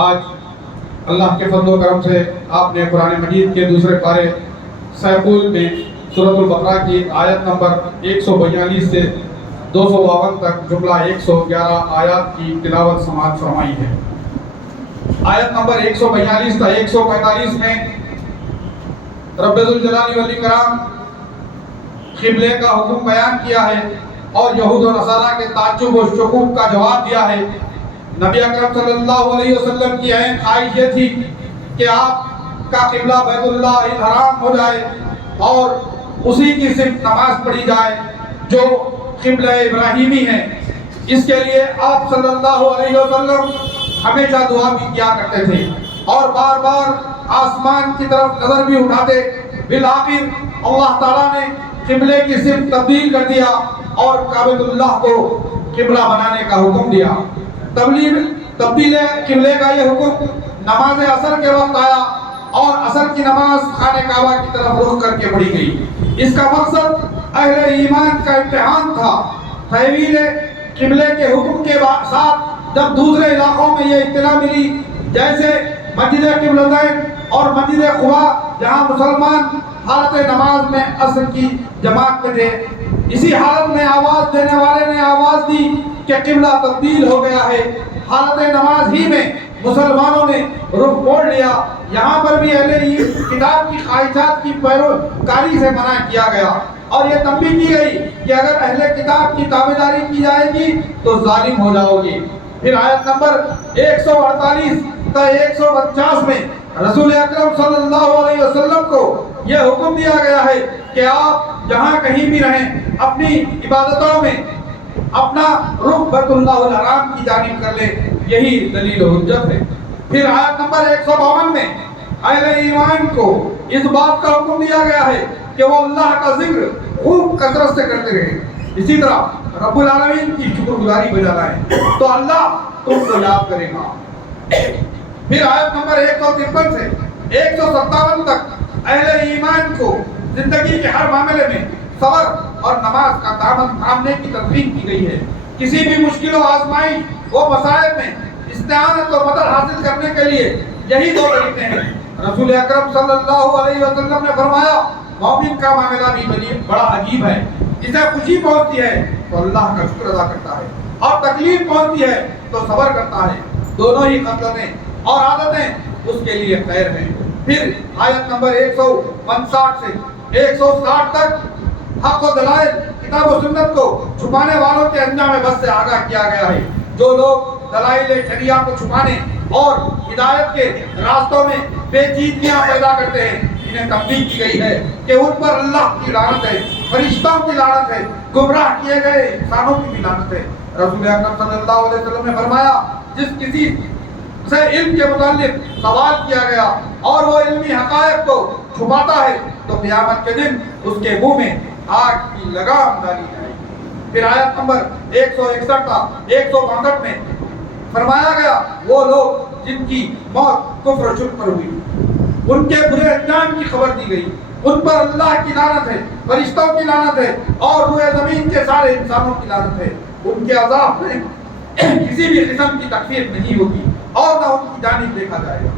آج اللہ کے فضل و کرم سے آپ نے قرآن مجید کے دوسرے پارے سیفول میں سورۃ البقرہ کی آیت نمبر 142 سے 252 تک جملہ 111 آیات کی تلاوت سماعت فرمائی ہے۔ آیت نمبر 142 تا 145 میں رب ذوالجلال والاکرام قبلے کا حکم بیان کیا ہے اور یہود و نصارہ کے تعجب و شکوک کا جواب دیا ہے۔ نبی اکرم صلی اللہ علیہ وسلم کی عین خواہش یہ تھی کہ آپ کا قبلہ بیت اللہ الحرام ہو جائے اور اسی کی صرف نماز پڑھی جائے جو قبلہ ابراہیمی ہے۔ اس کے لیے آپ صلی اللہ علیہ وسلم ہمیشہ دعا بھی کیا کرتے تھے اور بار بار آسمان کی طرف نظر بھی اٹھاتے۔ بالآخر اللہ تعالیٰ نے قبلے کی صرف تبدیل کر دیا اور کعبۃ اللہ کو قبلہ بنانے کا حکم دیا۔ تبدیل قبلے کا یہ حکم نماز عصر کے وقت آیا اور عصر کی نماز خانہ کعبہ کی طرف رخ کر کے پڑھی گئی۔ اس کا مقصد اہل ایمان کا امتحان تھا۔ تحویل قبلے کے حکم کے ساتھ جب دوسرے علاقوں میں یہ اطلاع ملی، جیسے مسجد قبلتین اور مسجد قباء جہاں مسلمان حالت نماز میں عصر کی جماعت میں تھے، اسی حالت میں آواز دینے والے نے آواز دی کہ قبلہ تبدیل ہو گیا ہے۔ حالت نماز ہی میں مسلمانوں نے رخ موڑ لیا۔ یہاں پر بھی اہل کتاب کی خواہشات کی پیروکاری سے منع کیا گیا اور یہ تنبیہ کی گئی کہ اگر اہل کتاب کی تابعداری کی جائے گی تو ظالم ہو جاؤ گے۔ پھر آیت نمبر 148 تا 149 میں رسول اکرم صلی اللہ علیہ وسلم کو یہ حکم دیا گیا ہے کہ آپ جہاں کہیں بھی رہیں اپنی عبادتوں میں اپنا رخ بیت اللہ الحرام کی جانب کر لیں، یہی دلیل و حجت ہے۔ پھر آیت نمبر 152 میں اہل ایمان کو اس بات کا حکم دیا گیا ہے کہ وہ اللہ کا ذکر خوب کثرت سے کرتے رہیں، اسی طرح رب العالمین کی شکر گزاری بجا لائیں تو اللہ تم کو یاد کرے گا۔ پھر آیت نمبر 153 سے 157 تک اہل ایمان کو زندگی کے ہر معاملے میں صبر اور نماز کا دامن تھامنے کی تلقین کی گئی ہے۔ کسی بھی مشکل و آزمائش و مصائب میں استعانت و مدد حاصل کرنے کے لیے یہی دو طریقے ہیں۔ رسول اکرم صلی اللہ علیہ وسلم نے فرمایا مومن کا معاملہ بھی بڑا عجیب ہے، جسے خوشی پہنچتی ہے تو اللہ کا شکر ادا کرتا ہے اور تکلیف پہنچتی ہے تو صبر کرتا ہے۔ دونوں ہی خصلتیں اور عادتیں اس کے لیے خیر ہیں۔ پھر آیت نمبر 159 سے 160 تک حق و دلائل کتاب و سنت کو چھپانے والوں کے انجام بس سے آگاہ کیا گیا ہے۔ جو لوگ دلائل شریعہ کو چھپانے اور ہدایت کے راستوں میں پیچیدگیاں پیدا کرتے ہیں، انہیں تنبیہ کی گئی ہے کہ ان پر اللہ کی لعنت ہے، فرشتوں کی لعنت ہے، گمراہ کیے گئے انسانوں کی بھی لعنت ہے۔ رسول اکرم صلی اللہ علیہ وسلم نے فرمایا جس کسی سے علم کے متعلق سوال کیا گیا اور وہ علمی حقائق کو چھپاتا ہے تو قیامت کے دن اس کے منہ میں آگ کی لگام ڈالی جائے گی۔ پھر آیت نمبر 161 تا 162 میں فرمایا گیا وہ لوگ جن کی موت کفر و شرک پر ہوئی، ان کے برے انجام کی خبر دی گئی، ان پر اللہ کی لعنت ہے، فرشتوں کی لعنت ہے اور روئے زمین کے سارے انسانوں کی لعنت ہے۔ ان کے عذاب میں کسی بھی قسم کی تکفیر نہیں ہوگی اور نہ ان کی جانب دیکھا جائے گا۔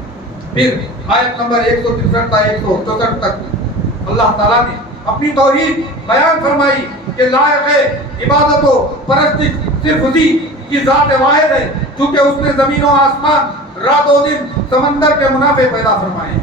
پھر آیت نمبر 163 تا 164 تک اللہ تعالیٰ نے اپنی توحید بیان فرمائی کہ لائق ہے عبادت و پرستش صرف اسی کی ذات واحد ہے، چونکہ اس نے زمین و آسمان، رات و دن، سمندر کے منافع پیدا فرمائے،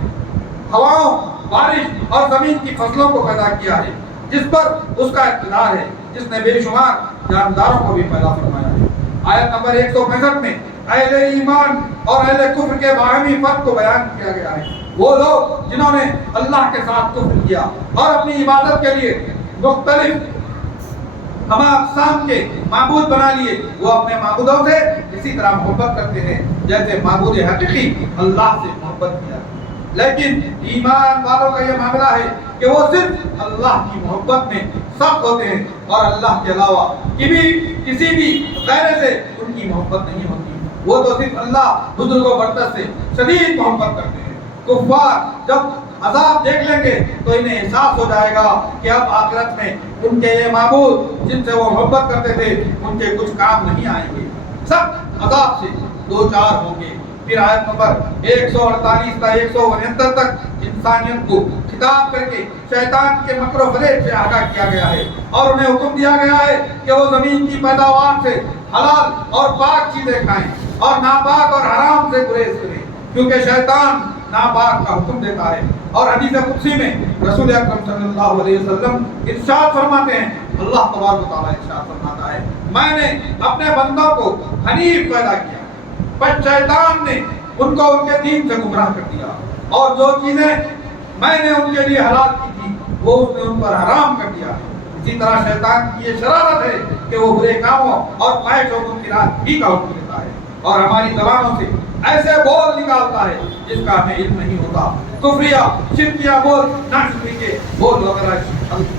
ہواؤں، بارش اور زمین کی فصلوں کو پیدا کیا ہے، جس پر اس کا اقتدار ہے، جس نے بے شمار جانداروں کو بھی پیدا فرمایا ہے۔ آیت نمبر 165 میں اہل ایمان اور اہل کفر کے باہمی فرق کو بیان کیا گیا ہے۔ وہ لوگ جنہوں نے اللہ کے ساتھ کفر کیا اور اپنی عبادت کے لیے مختلف ہمہ اقسام کے معبود بنا لیے، وہ اپنے معبودوں سے اسی طرح محبت کرتے ہیں جیسے معبود حقیقی اللہ سے محبت کیا۔ لیکن ایمان والوں کا یہ معاملہ ہے کہ وہ صرف اللہ کی محبت میں سخت ہوتے ہیں اور اللہ کے علاوہ کسی بھی غیر سے ان کی محبت نہیں ہوتی۔ وہ تو صرف اللہ بزرگ و برتر سے شدید محبت کرتے ہیں۔ کفار جب عذاب دیکھ لیں گے تو انہیں احساس ہو جائے گا کہ اب آخرت میں ان کے یہ معبود جن سے وہ محبت کرتے تھے ان کے کچھ کام نہیں آئیں گے، سب عذاب سے دو چار ہوں گے۔ پھر آیت نمبر 148 تا 169 تک انسانیت کو خطاب کر کے شیطان کے مکر و فریب سے آگاہ کیا گیا ہے اور انہیں حکم دیا گیا ہے کہ وہ زمین کی پیداوار سے حلال اور پاک چیزیں کھائیں اور ناپاک اور حرام سے گریز کریں، کیونکہ شیطان ناپاک کا حکم دیتا ہے۔ اور حدیث قدسی میں رسول اکرم صلی اللہ علیہ وسلم ارشاد فرماتے ہیں، اللہ تبارک و تعالیٰ ارشاد فرماتا ہے، میں نے اپنے بندوں کو حنیف پیدا کیا پر شیطان نے ان کو ان کے دین سے گمراہ کر دیا، اور جو چیزیں میں نے ان کے لیے حلال کی تھی وہ اس نے ان پر حرام کر دیا ہے۔ اسی طرح شیطان کی یہ شرارت ہے کہ وہ برے کاموں اور خواہش و منکرات ہی کا حکم دیتا ہے اور ہماری زبانوں سے ایسے بول نکالتا ہے جس کا ہمیں علم نہیں ہوتا، کفریہ شرکیہ بول، ناشکری کے بول وغیرہ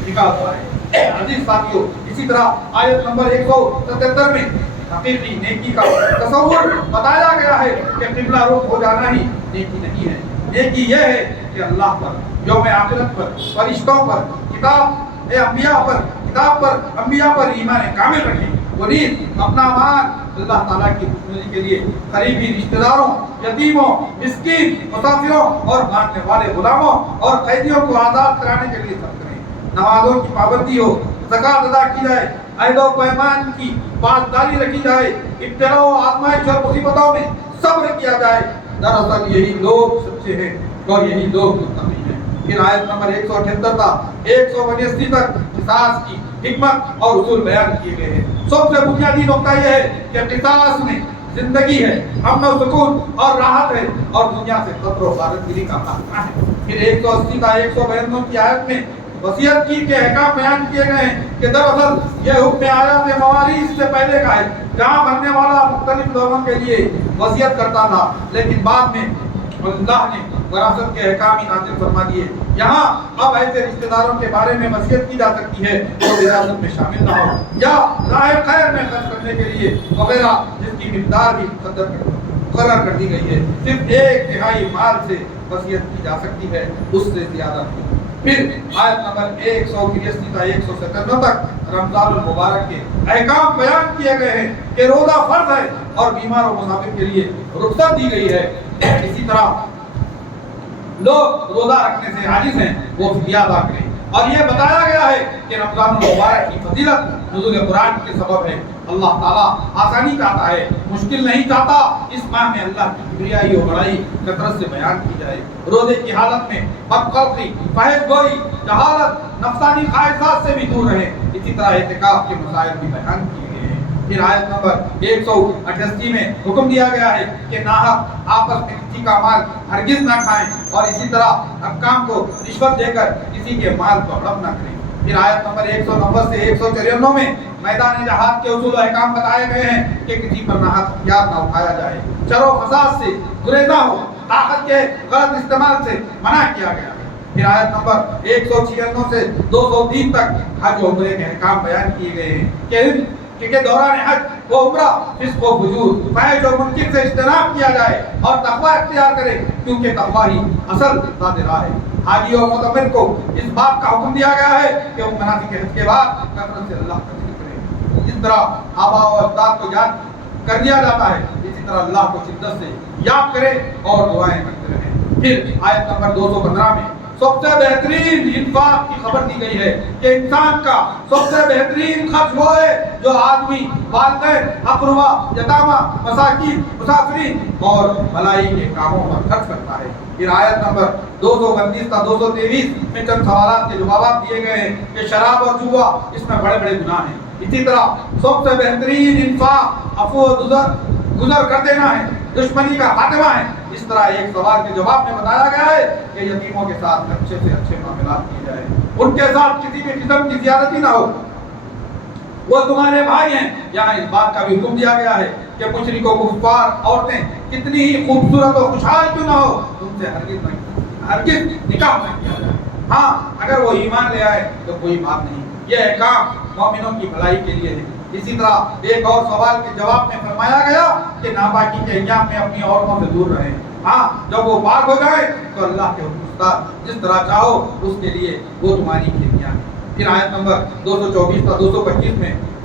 نکالتا ہے۔ عزیز ساتھیو، اسی طرح آیت نمبر 177 میں حقیقی نیکی کا تصور بتایا گیا ہے کہ قبلہ رخ ہو جانا ہی نیکی نہیں ہے۔ نیکی یہ ہے کہ اللہ پر، یوم آخرت پر، فرشتوں پر، کتاب پر انبیاء پر ایمان کامل رکھیں، وہ نیز اپنا مال اللہ تعالیٰ کی خوشنودی کے لیے قریبی رشتہ داروں، یتیموں، مسکین، مسافروں اور ماننے والے غلاموں اور قیدیوں کو آزاد کرانے کے لیے صرف کریں۔ نمازوں کی پابندی ہو، زکوٰۃ ادا کی جائے، عہد و پیمان کی پاسداری رکھی جائے، ابتلا و آزمائش اور مصیبتوں میں صبر کیا جائے۔ دراصل یہی لوگ سچے ہیں اور یہی لوگ متقی ہیں۔ پھر آیت نمبر 178 تا 182 تک قصاص کی حکمت اور اصول بیان کیے گئے ہیں۔ سب سے بنیادی نقطہ یہ ہے کہ قصاص میں زندگی ہے، امن و سکون اور راحت ہے اور دنیا سے خطر و غارتگری کا خاتمہ ہے۔ پھر 180 تا 192 کی آیت میں وصیت کی کے احکام بیان کیے گئے ہیں کہ دراصل یہ حکم آیات موارث سے پہلے کا ہے، جہاں مرنے والا مختلف لوگوں کے لیے وصیت کرتا تھا، لیکن بعد میں اللہ نے وراثت کے احکام ہی نازل فرما دیے۔ یہاں اب ایسے رشتہ داروں کے بارے میں وصیت کی جا سکتی ہے جو وراثت میں شامل نہ ہو یا راہ خیر میں خرچ کرنے کے لیے وغیرہ، جس کی مقدار بھی مقرر کر دی گئی ہے۔ صرف 1/3 مال سے وصیت کی جا سکتی ہے، اس سے زیادہ نہیں۔ پھر آیت نمبر 183 تا 157 تک رمضان المبارک کے احکام بیان کیے گئے ہیں کہ روزہ فرض ہے اور بیمار و مسافر کے لیے رخصت دی گئی ہے۔ اسی طرح لوگ روزہ رکھنے سے عاجز ہیں، وہ فدیہ ادا کریں، اور یہ بتایا گیا ہے کہ رمضان المبارک کی فضیلت نزول قرآن کے سبب ہے۔ اللہ تعالیٰ آسانی چاہتا ہے، مشکل نہیں چاہتا۔ اس ماہ میں اللہ کی کبریائی اور بڑائی کثرت سے بیان کی جائے۔ روزے کی حالت میں بدخلقی، فحش گوئی، جہالت، نفسانی خواہشات سے بھی دور رہیں۔ اسی طرح اعتکاف کے مسائل بھی بیان کیے گئے ہیں۔ پھر آیت نمبر 188 میں حکم دیا گیا ہے کہ ناحق آپس میں کسی کا مال ہرگز نہ کھائیں، اور اسی طرح حکام کو رشوت دے کر کسی کے مال کو ہڑپ نہ کریں۔ پھر آیت نمبر 190 سے 194 میں میدان جہاد کے اصول و احکام بتائے گئے ہیں کہ کسی پر ناحق ہتھیار نہ اٹھایا جائے، شر و فساد سے گریزاں ہو، طاقت کے غلط استعمال سے منع کیا گیا ہے۔ پھر آیت نمبر 196 سے 203 تک حج و عمرے کے احکام بیان کیے گئے ہیں کہ دوران حج و عمرہ فسق و فجور، فحش و منکر سے اجتناب کیا جائے اور تقوی اختیار کرے، کیونکہ تقوی ہی اصل ذات راہ ہے۔ حاجی اور معتمر کو اس بات کا حکم دیا گیا ہے کہ وہ مناسک حج کے بعد کثرت سے اللہ کا ذکر کریں۔ جس طرح آباء و اجداد کو یاد کر دیا جاتا ہے، اسی طرح اللہ کو شدت سے یاد کرے اور دعائیں کرتے رہیں۔ پھر آیت نمبر 215 میں سب سے بہترین انفاق کی خبر دی گئی ہے کہ انسان کا سب سے بہترین خرچ وہ ہے جو آدمی والدین، اقربا، یتامہ، مساکین، مسافرین اور بھلائی کے کاموں پر خرچ کرتا ہے۔ پھر آیت نمبر 232 تا 223 میں چند سوالات کے جوابات دیے گئے ہیں کہ شراب اور جوا اس میں بڑے بڑے گناہ ہیں۔ اسی طرح سب سے بہترین انفاق عفو و گزر کر دینا ہے، دشمنی کا خاتمہ ہے۔ اس طرح ایک سوال کے جواب میں بتایا گیا ہے کہ یتیموں کے ساتھ اچھے سے اچھے معاملات کیے جائیں، ان کے ساتھ کسی بھی قسم کی زیادتی نہ ہو، وہ تمہارے بھائی ہیں۔ یہاں اس بات کا بھی حکم دیا گیا ہے کہ مشرکوں کفار عورتیں کتنی ہی خوبصورت اور خوشحال کیوں نہ ہو، ان سے ہرگز نکاح نہ کیا جائے۔ ہاں، اگر وہ ایمان لے آئے تو کوئی بات نہیں، یہ احکام مومنوں کی بھلائی کے لیے ہے۔ اسی طرح ایک اور سوال کے جواب میں فرمایا گیا کہ ناپاکی کے ایام میں اپنی عورتوں سے دور رہیں۔ ہاں، جب وہ پاک ہو جائیں تو اللہ کے حکم جس طرح چاہو اس کے لیے وہ تمہاری کھیتیاں ہیں۔ پھر آیت نمبر 224 تا 225 میں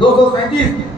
237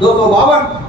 252